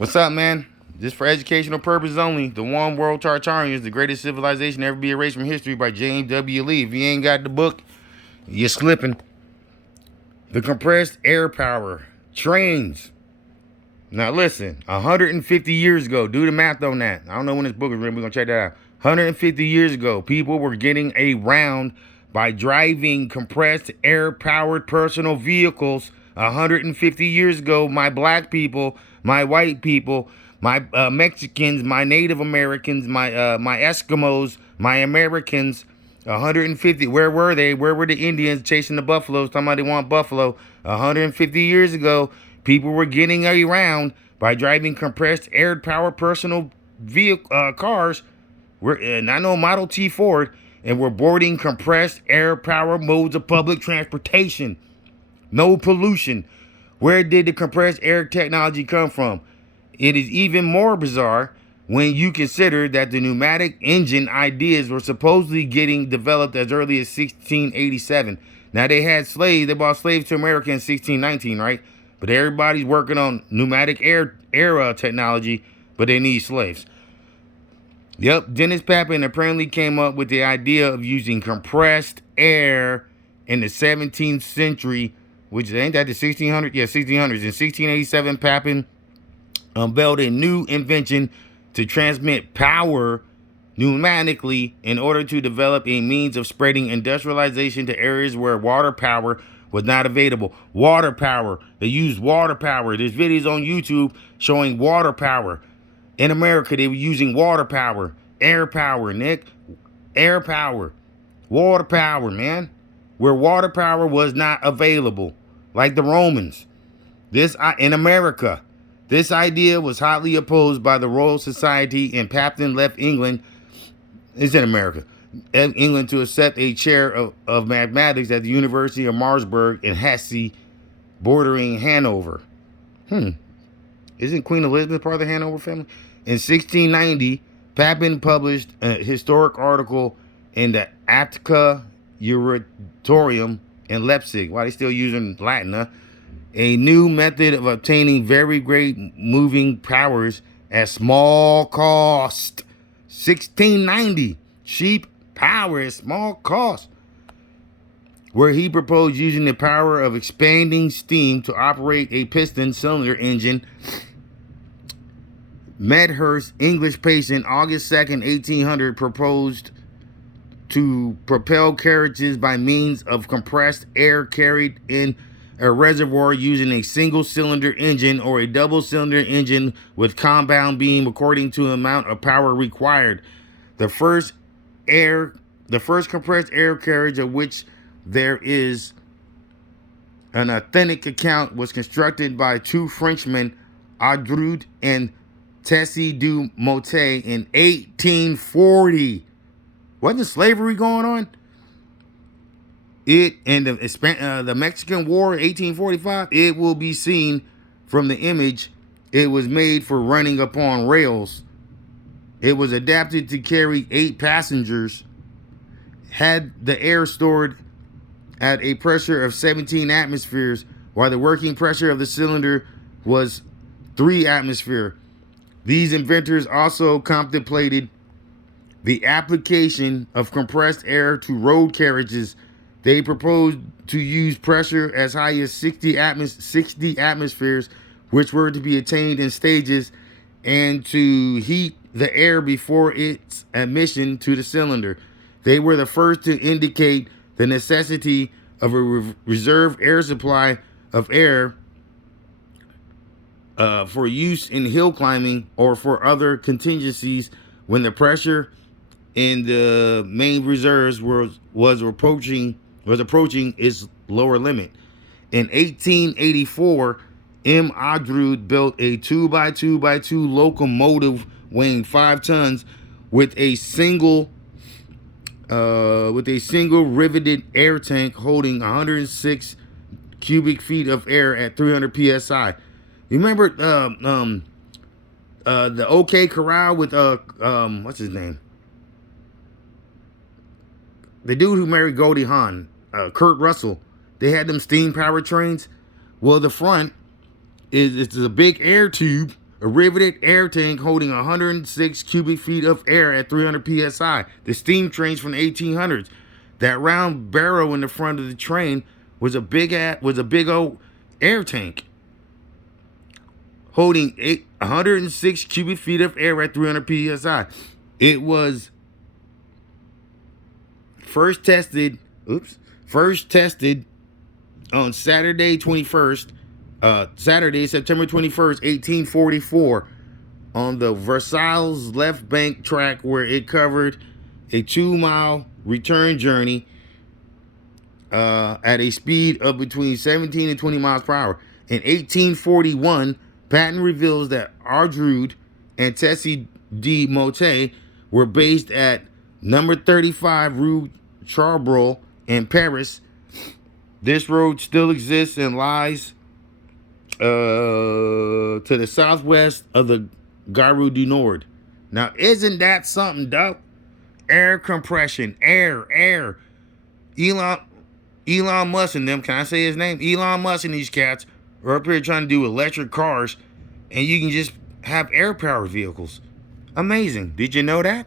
What's up, man? Just for educational purposes only. The One World Tartarians, the greatest civilization to ever be erased from history by James W. Lee. If you ain't got the book, you're slipping. The compressed air power. Trains. Now listen, 150 years ago, do the math on that. I don't know when this book is written. We're going to check that out. 150 years ago, people were getting around by driving compressed air-powered personal vehicles. 150 years ago, my black people, my white people, my Mexicans, my Native Americans, my Eskimos, my Americans, 150. Where were they? Where were the Indians chasing the buffaloes? Somebody want buffalo. 150 years ago, people were getting around by driving compressed air-powered personal vehicle cars. And I know Model T Ford, and we're boarding compressed air-powered modes of public transportation. No pollution. Where did the compressed air technology come from? It is even more bizarre when you consider that the pneumatic engine ideas were supposedly getting developed as early as 1687. Now, they had slaves. They brought slaves to America in 1619, right? But everybody's working on pneumatic air technology, but they need slaves. Yep, Dennis Papin apparently came up with the idea of using compressed air in the 17th century, which ain't that the 1600s? Yeah, 1600s. In 1687, Papin unveiled a new invention to transmit power pneumatically in order to develop a means of spreading industrialization to areas where water power was not available. Water power. They used water power. There's videos on YouTube showing water power. In America, they were using water power, air power, Nick. Air power, water power, man. Where water power was not available, like the Romans. In America, this idea was hotly opposed by the Royal Society, and Papin left England. It's in America. England to accept a chair of mathematics at the University of Marburg in Hesse, bordering Hanover. Isn't Queen Elizabeth part of the Hanover family? In 1690, Papin published a historic article in the Attica Juratorium in Leipzig. Why they still using Latin, huh? A new method of obtaining very great moving powers at small cost. 1690, cheap power at small cost. Where he proposed using the power of expanding steam to operate a piston cylinder engine. Medhurst, English patient, August 2nd, 1800, proposed to propel carriages by means of compressed air carried in a reservoir using a single cylinder engine or a double cylinder engine with compound beam according to the amount of power required. The first compressed air carriage of which there is an authentic account was constructed by two Frenchmen, Audrud and Tessie du Motet, in 1840. Wasn't slavery going on? It and the Mexican War, 1845. It will be seen from the image. It was made for running upon rails. It was adapted to carry 8 passengers. Had the air stored at a pressure of 17 atmospheres, while the working pressure of the cylinder was 3 atmospheres. These inventors also contemplated the application of compressed air to road carriages. They proposed to use pressure as high as 60 atmospheres, which were to be attained in stages, and to heat the air before its admission to the cylinder. They were the first to indicate the necessity of a reserve air supply of air for use in hill climbing or for other contingencies when the pressure in the main reserves was approaching its lower limit. In 1884, M. Audrud built a 2x2x2 locomotive weighing 5 tons with a single riveted air tank holding 106 cubic feet of air at 300 psi. You remember the OK Corral with what's his name? The dude who married Goldie Hawn, Kurt Russell. They had them steam powered trains. Well, the front is it's a big air tube A riveted air tank holding 106 cubic feet of air at 300 psi. The steam trains from the 1800s. That round barrel in the front of the train was a big old air tank holding 106 cubic feet of air at 300 psi. It was first tested on Saturday, September 21st, 1844, on the Versailles left bank track, where it covered a 2-mile return journey at a speed of between 17 and 20 miles per hour. In 1841, patent reveals that Ardrude and Tessie de Motte were based at number 35 Rue Charbreau in Paris. This road still exists and lies to the southwest of the Gare du Nord. Now, isn't that something dope? Air compression, air. Elon Musk and them, can I say his name? Elon Musk and these cats are up here trying to do electric cars, and you can just have air-powered vehicles. Amazing. Did you know that?